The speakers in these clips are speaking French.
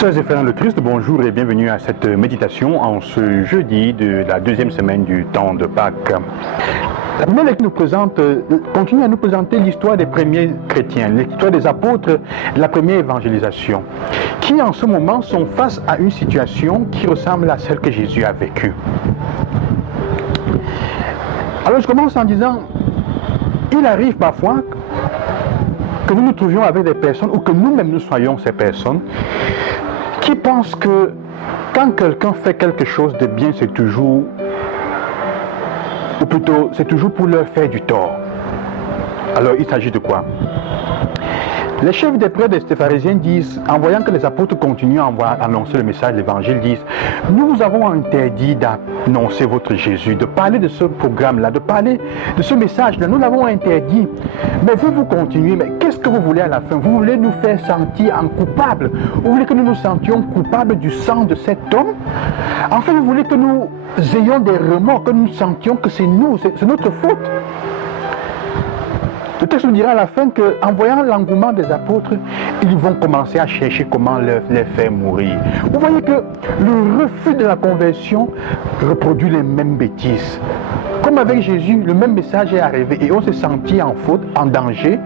Sœurs et frères de Christ, bonjour et bienvenue à cette méditation en ce jeudi de la deuxième semaine du temps de Pâques. La Bible continue à nous présenter l'histoire des premiers chrétiens, l'histoire des apôtres, la première évangélisation, qui en ce moment sont face à une situation qui ressemble à celle que Jésus a vécue. Alors je commence en disant, il arrive parfois que nous nous trouvions avec des personnes, ou que nous-mêmes nous soyons ces personnes, qui pensent que quand quelqu'un fait quelque chose de bien, c'est toujours, ou plutôt, c'est toujours pour leur faire du tort. Alors, il s'agit de quoi? Les chefs des prêtres des pharisiens disent, en voyant que les apôtres continuent à annoncer le message de l'évangile, disent, nous vous avons interdit d'annoncer votre Jésus, de parler de ce programme-là, de parler de ce message-là, nous l'avons interdit. Mais vous continuez, mais qu'est-ce que vous voulez à la fin? Vous voulez nous faire sentir coupables? Vous voulez que nous nous sentions coupables du sang de cet homme? Enfin, vous voulez que nous ayons des remords, que nous sentions que c'est nous, c'est notre faute? Le texte nous dira à la fin qu'en voyant l'engouement des apôtres, ils vont commencer à chercher comment les faire mourir. Vous voyez que le refus de la conversion reproduit les mêmes bêtises. Comme avec Jésus, le même message est arrivé et on s'est senti en faute, en danger.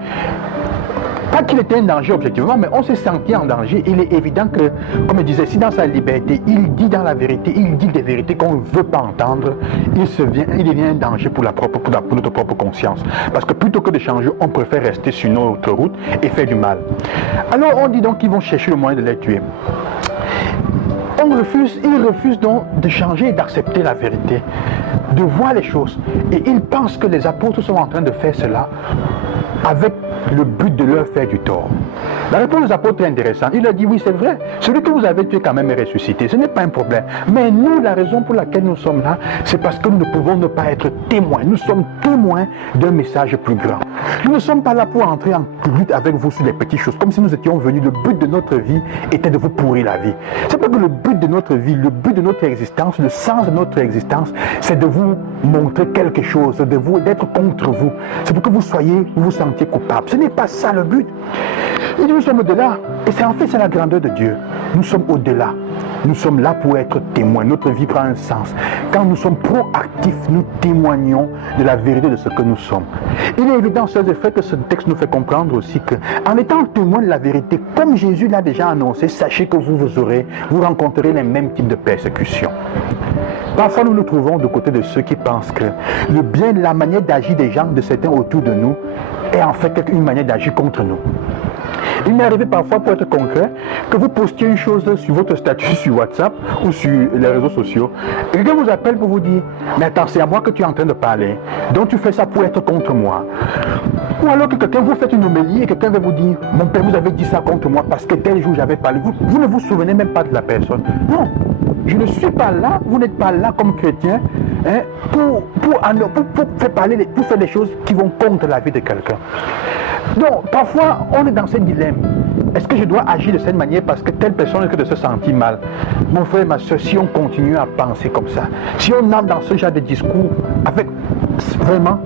Pas qu'il était un danger objectivement, mais on s'est senti en danger. Il est évident que, comme il disait, si dans sa liberté, il dit dans la vérité, il dit des vérités qu'on ne veut pas entendre, il devient un danger pour notre propre conscience. Parce que plutôt que de changer, on préfère rester sur notre route et faire du mal. Alors on dit donc qu'ils vont chercher le moyen de les tuer. Ils refusent donc de changer et d'accepter la vérité, de voir les choses. Et ils pensent que les apôtres sont en train de faire cela avec le but de leur faire du tort. La réponse des apôtres est intéressante. Il a dit, oui, c'est vrai, celui que vous avez tué quand même est ressuscité, ce n'est pas un problème. Mais nous, la raison pour laquelle nous sommes là, c'est parce que nous ne pouvons ne pas être témoins. Nous sommes témoins d'un message plus grand. Nous ne sommes pas là pour entrer en lutte avec vous sur les petites choses, comme si nous étions venus. Le but de notre vie était de vous pourrir la vie. C'est pas que le but de notre vie, le but de notre existence, le sens de notre existence, c'est de vous montrer quelque chose, d'être contre vous. C'est pour que vous vous sentiez coupable. Ce n'est pas ça le but. Et nous sommes au-delà. Et c'est la grandeur de Dieu. Nous sommes au-delà. Nous sommes là pour être témoins. Notre vie prend un sens. Quand nous sommes proactifs, nous témoignons de la vérité de ce que nous sommes. Il est évident, sœurs et frères, que ce texte nous fait comprendre aussi qu'en étant témoin de la vérité, comme Jésus l'a déjà annoncé, sachez que vous rencontrerez les mêmes types de persécutions. Parfois, nous nous trouvons du côté de ceux qui pensent que le bien, la manière d'agir des gens, de certains autour de nous, est en fait une manière d'agir contre nous. Il m'est arrivé parfois, pour être concret, que vous postiez une chose sur votre statut sur WhatsApp ou sur les réseaux sociaux, et quelqu'un vous appelle pour vous dire, mais attends, c'est à moi que tu es en train de parler, donc tu fais ça pour être contre moi. Ou alors que quelqu'un vous fait une homélie et quelqu'un va vous dire, mon père, vous avez dit ça contre moi parce que tel jour j'avais parlé. Vous ne vous souvenez même pas de la personne. Non, je ne suis pas là, vous n'êtes pas là comme chrétien, hein, pour faire des choses qui vont contre la vie de quelqu'un. Donc, parfois, on est dans ce dilemme. Est-ce que je dois agir de cette manière parce que telle personne risque de se sentir mal? Mon frère, ma soeur, si on continue à penser comme ça, si on entre dans ce genre de discours, avec vraiment,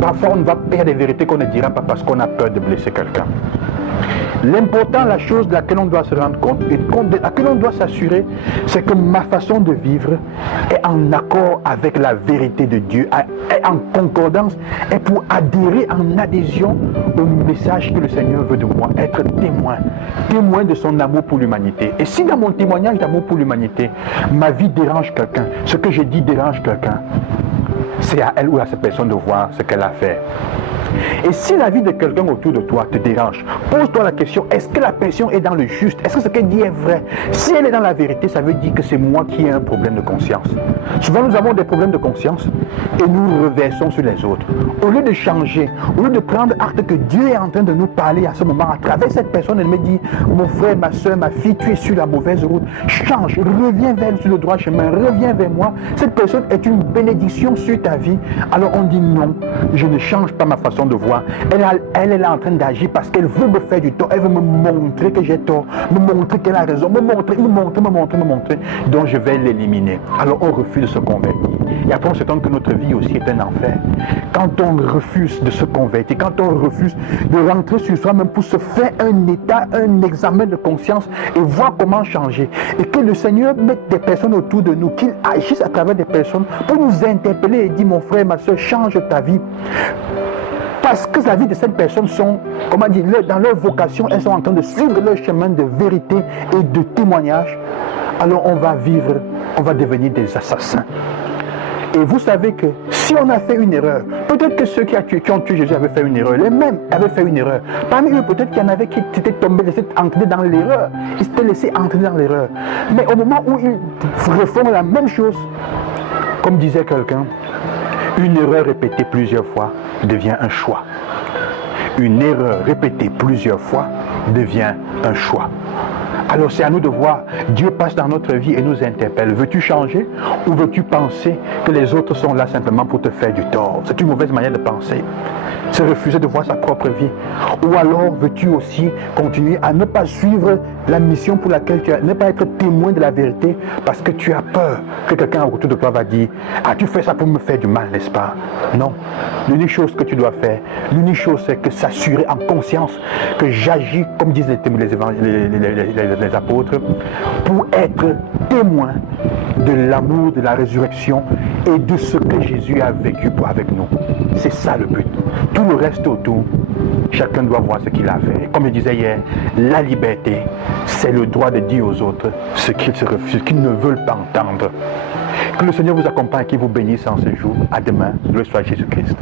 parfois on va perdre des vérités qu'on ne dira pas parce qu'on a peur de blesser quelqu'un. L'important, la chose de laquelle on doit se rendre compte et de laquelle on doit s'assurer, c'est que ma façon de vivre est en accord avec la vérité de Dieu, est en concordance, et pour adhérer en adhésion au message que le Seigneur veut de moi, être témoin de son amour pour l'humanité. Et si dans mon témoignage d'amour pour l'humanité, ma vie dérange quelqu'un, ce que je dis dérange quelqu'un, c'est à elle ou à cette personne de voir ce qu'elle a fait. Et si la vie de quelqu'un autour de toi te dérange, pose-toi la question, est-ce que la personne est dans le juste? Est-ce que ce qu'elle dit est vrai? Si elle est dans la vérité, ça veut dire que c'est moi qui ai un problème de conscience. Souvent nous avons des problèmes de conscience et nous reversons sur les autres. Au lieu de changer, au lieu de prendre acte que Dieu est en train de nous parler à ce moment, à travers cette personne, elle me dit, mon frère, ma soeur, ma fille, tu es sur la mauvaise route, change, reviens sur le droit chemin, reviens vers moi. Cette personne est une bénédiction sur ta vie. Alors on dit non, je ne change pas ma façon de voir. Elle est là en train d'agir parce qu'elle veut me faire du tort. Elle veut me montrer que j'ai tort, me montrer qu'elle a raison, me montrer. Donc je vais l'éliminer. Alors on refuse de se convertir. Et après, on s'étonne que notre vie aussi est un enfer. Quand on refuse de se convertir, quand on refuse de rentrer sur soi-même pour se faire un état, un examen de conscience et voir comment changer. Et que le Seigneur mette des personnes autour de nous, qu'il agisse à travers des personnes pour nous interpeller et dire, mon frère, ma soeur, change ta vie. Parce que la vie de cette personne sont, comment dire, dans leur vocation, elles sont en train de suivre leur chemin de vérité et de témoignage. Alors on va vivre, on va devenir des assassins. Et vous savez que si on a fait une erreur, peut-être que ceux qui ont tué Jésus avaient fait une erreur, les mêmes avaient fait une erreur. Parmi eux, peut-être qu'il y en avait qui étaient tombés, laissés entrer dans l'erreur. Ils s'étaient laissés entrer dans l'erreur. Mais au moment où ils refont la même chose, comme disait quelqu'un, une erreur répétée plusieurs fois devient un choix. Une erreur répétée plusieurs fois devient un choix. Alors c'est à nous de voir, Dieu passe dans notre vie et nous interpelle. Veux-tu changer ou veux-tu penser que les autres sont là simplement pour te faire du tort? C'est une mauvaise manière de penser. C'est refuser de voir sa propre vie. Ou alors veux-tu aussi continuer à ne pas suivre la mission pour laquelle tu as, ne pas être témoin de la vérité parce que tu as peur que quelqu'un autour de toi va dire, ah, tu fais ça pour me faire du mal, n'est-ce pas? Non. L'unique chose que tu dois faire, l'unique chose c'est que s'assurer en conscience que j'agis, comme disent les apôtres, pour être témoin de l'amour, de la résurrection et de ce que Jésus a vécu avec nous. C'est ça le but. Tout le reste autour, chacun doit voir ce qu'il a fait. Comme je disais hier, la liberté, c'est le droit de dire aux autres ce qu'ils se refusent, ce qu'ils ne veulent pas entendre. Que le Seigneur vous accompagne, qu'il vous bénisse en ce jour. À demain. Gloire soit à Jésus-Christ.